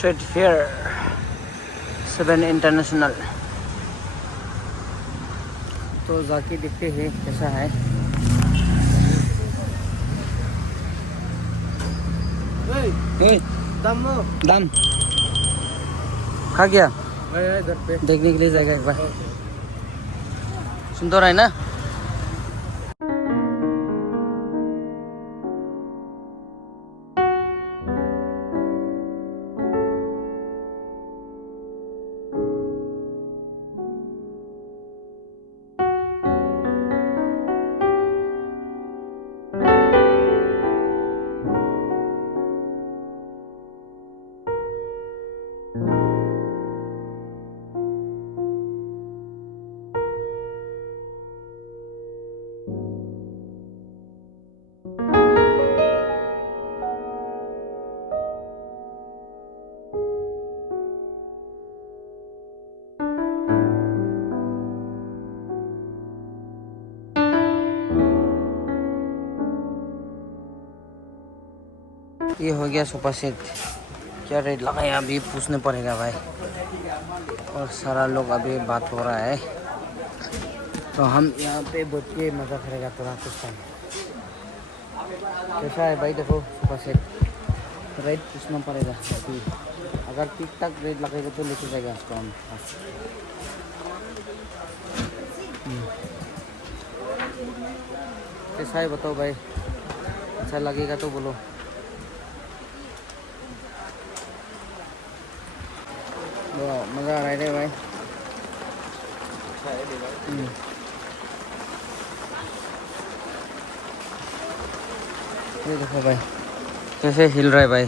Trade fair 7 international. तो जाके देखते हैं कैसा है। दाम खा गया देखने के लिए जाएगा एक बार। सुंदर है ना। ये हो गया सोफा सेट। क्या रेट लगाया अभी पूछने पड़ेगा भाई। और सारा लोग अभी बात हो रहा है तो हम यहाँ पे बैठ के मज़ा करेगा थोड़ा कुछ टाइम। कैसा है भाई देखो सोफा सेट। रेट पूछना पड़ेगा अभी। अगर ठीक ठाक रेट लगेगा तो लेके जाएगा उसको हम। कैसा है बताओ भाई। अच्छा लगेगा तो बोलो। मज़ा आ रहा है भाई। ये देखो भाई कैसे हिल रहा है भाई।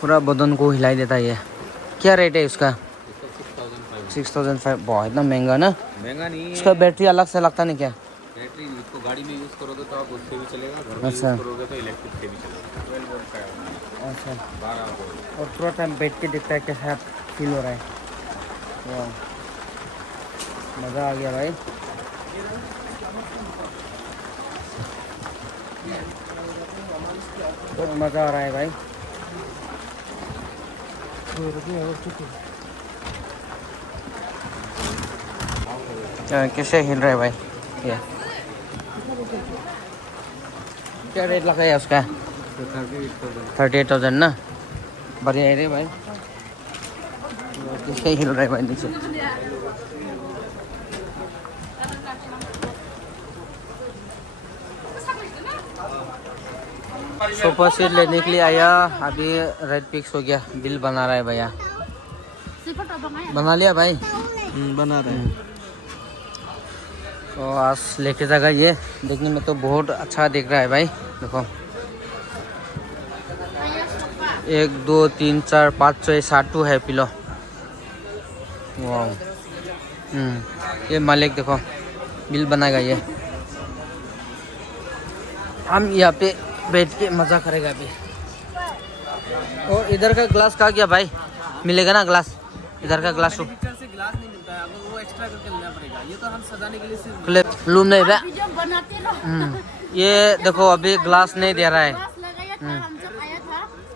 पूरा बदन को हिलाई देता है ये। क्या रेट है उसका? 6500। बहुत इतना महंगा ना। महंगा नहीं है। उसका बैटरी अलग से लगता नहीं क्या? बैटरी इसको गाड़ी में यूज़ करोगे तो आप उससे भी चलेगा, घर में अच्छा। यूज़ करोगे तो इलेक्ट्रिक से भी चलेगा। 12 वोल्ट का है। अच्छा। 12 वोल्ट। और पूरा टाइम बैठ के देखता है कैसा फील हो रहा है। वाह मज़ा आ गया भाई। बहुत मज़ा आ रहा है भाई। कैसे हिल रहा है भाई ये। क्या रेट लगा है उसका? 38,000 ना। बढ़िया है रे भाई। कैसे हिल रहा है भाई नीचे। सोफा सेट लेने के लिए आया अभी। रेड पिक्स हो गया। बिल बना रहा है भैया। बना लिया भाई? बना रहे हैं। तो आज लेके जाएगा ये। देखने में तो बहुत अच्छा दिख रहा है भाई। देखो 1 2 3 4 5 6 7 है पिलो। वाह। ये मालिक देखो बिल बनाएगा ये। हम यहाँ पे बैठ के मज़ा करेगा अभी। और इधर का ग्लास कहाँ गया भाई? मिलेगा ना ग्लास? इधर का ग्लास से ग्लास नहीं मिलता है, आपको वो एक्स्ट्रा करके लेना पड़ेगा। ये तो हम सजाने के लिए सिर्फ लूम नहीं है। ये देखो अभी ग्लास नहीं दे रहा है।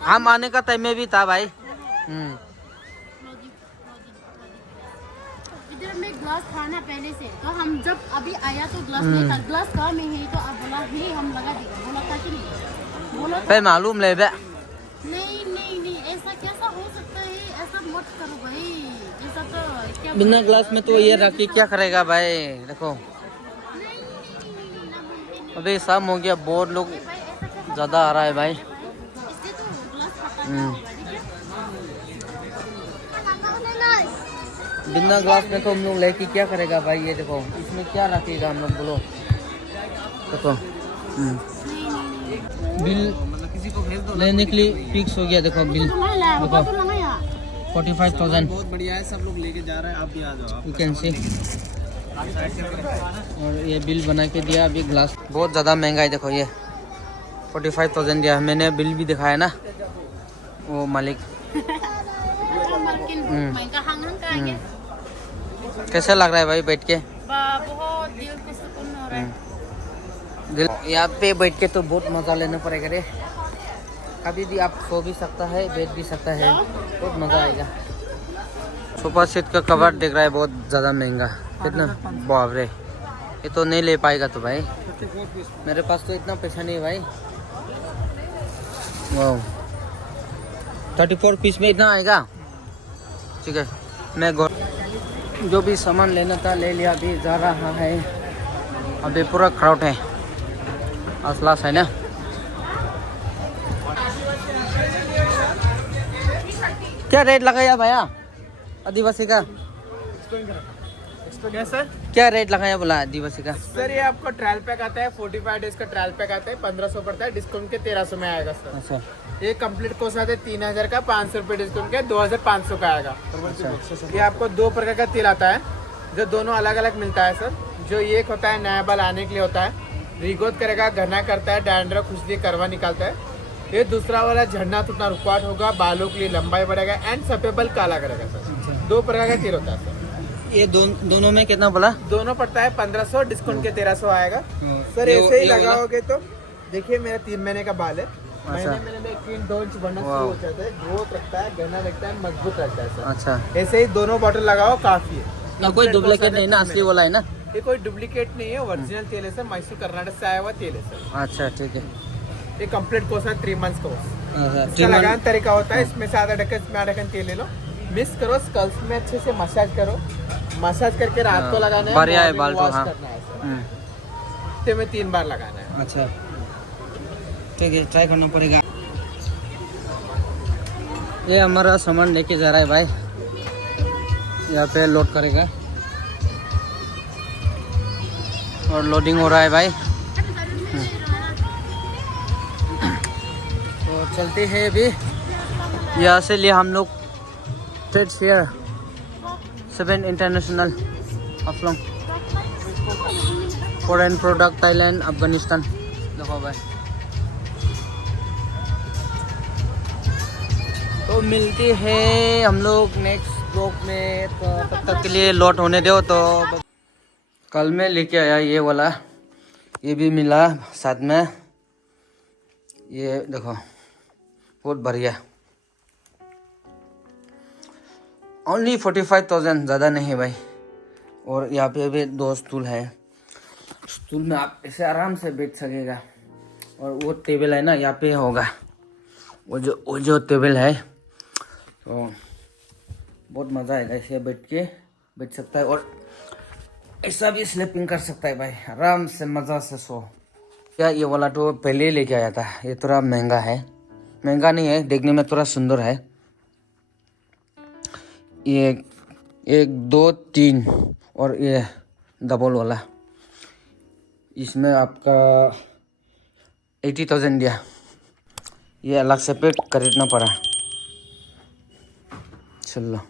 हम आने का टाइम में भी था भाई। इधर में ग्लास था ना पहले से, तो हम जब अभी आया तो ग्लास नहीं था। ग्लास कहाँ में है तो आप बोला ही हम लगा देंगे। बोला था कि नहीं? बोला पे मालूम ले बे। नहीं नहीं नहीं, ऐसा कैसा हो सकता है? ऐसा मत करो भाई। ऐसा तो क्या बिना ग्लास में तो ये रख के क्या करेगा भाई। देखो अभी शाम हो गया। बहुत लोग ज़्यादा आ रहा है भाई। इससे तो ग्लास हटाना होगा, ठीक है? बिना ग्लास में तो हम लोग लेके क्या करेगा भाई। ये देखो इसमें क्या रखेगा हम लोग बोलो। देखो बिल किसी को भेज दो लेने के लिए फिक्स हो गया। देखो बिल देखो 45,000। बहुत बढ़िया है, सब लोग लेके जा रहे हैं। आप भी आ जाओ। You can see. और ये बिल बना के दिया अभी। ग्लास बहुत ज़्यादा महंगा है। देखो ये 45,000 दिया। मैंने बिल भी दिखाया ना वो मालिक। कैसा लग रहा है भाई बैठ के? बहुत दिल को सुकून हो रहा है। दिल यहाँ पे बैठ के तो बहुत मज़ा लेना पड़ेगा रे। कभी भी आप सो भी सकता है, बैठ भी सकता है, बहुत मज़ा आएगा। सोफा सेट का कवर देख रहा है, बहुत ज़्यादा महंगा। कितना? बाप रे, ये तो नहीं ले पाएगा तो भाई, मेरे पास तो इतना पैसा नहीं है भाई। वाह, 34 पीस में इतना आएगा। ठीक है, मैं जो भी सामान लेना था ले लिया, अभी जा रहा है। अभी पूरा क्राउड है, असलास है ना। क्या रेट लगाया भैया आदिवासी का? क्या सर? क्या रेट लगाया बोला आदिवासी का? सर ये आपको ट्रायल पैक आता है, 45 डेज का ट्रायल पैक आता है, 1500 पड़ता है, डिस्काउंट के 1300 में आएगा सर। अच्छा ये कंप्लीट कोर्स आता है 3000 का, 500 रुपये डिस्काउंट के 2500 का आएगा। ये आपको 2 प्रकार का तेल आता है, जो दोनों अलग अलग मिलता है सर। जो एक होता है नया बाल आने के लिए होता है, रिग्रोथ करेगा, घना करता है, डैंड्रफ खुजली करवा निकालता है। ये दूसरा वाला झड़ना टूटना रुकावट होगा, बालों के लिए लंबाई बढ़ेगा एंड सफेद काला करेगा सर। 2 प्रकार का तेल होता है सर। ये दोनों में कितना बोला? दोनों पड़ता है 1500, डिस्काउंट के 1300 आएगा सर। ऐसे ही लगाओगे तो देखिए मेरा 3 महीने का बाल है, महीने में 3-2 इंच बढ़ना शुरू हो जाता है, ग्रोथ रखता है, घना रखता है, मजबूत रहता है सर। अच्छा, ऐसे ही दोनों बॉटल लगाओ काफी है। ना कोई डुप्लीकेट नहीं ना, असली वाला है ना? ये कोई डुप्लीकेट नहीं है, ओरिजिनल तेल है सर, मैसूर कर्नाटक से आया हुआ तेल है सर। अच्छा ठीक है। ये कंप्लीट कोर्स है 3 मंथ्स कोर्स। अच्छा, इसका लगाने तरीका होता है, इसमें से आधा ढक्कन, इसमें आधा ढक्कन तेल ले लो, मिक्स करो, स्कल्स में अच्छे से मसाज करो, मसाज करके रात को लगाना है, बढ़िया है morning बाल को। wash हाँ करना है सर। हफ्ते में 3 बार लगाना है। अच्छा ठीक है, ट्राई करना पड़ेगा। ये हमारा सामान लेके जा रहा है भाई, यहाँ पे लोड करेगा और लोडिंग हो रहा है भाई। तो चलते हैं अभी यहाँ से लिए हम लोग trade fair 7 international Haflong, foreign product Thailand Afghanistan. देखो भाई, तो मिलते हैं हम लोग नेक्स्ट ब्लॉग में। तो तब तक के लिए लॉट होने दो। तो कल मैं लेके आया ये वाला, ये भी मिला साथ में। ये देखो बहुत बढ़िया, ओनली 45,000, ज़्यादा नहीं भाई। और यहाँ पे भी 2 स्टूल है, स्टूल में आप ऐसे आराम से बैठ सकेगा। और वो टेबल है ना, यहाँ पे होगा वो जो टेबल है, तो बहुत मज़ा आएगा। ऐसे बैठ सकता है और ऐसा भी स्लीपिंग कर सकता है भाई, आराम से मज़ा से सो। क्या ये वाला तो पहले ही लेके आया था, ये थोड़ा महंगा है, महंगा नहीं है, देखने में थोड़ा सुंदर है। ये 1 2 3 और ये डबल वाला, इसमें आपका 80,000 दिया। ये अलग से पे खरीदना पड़ा। चलो।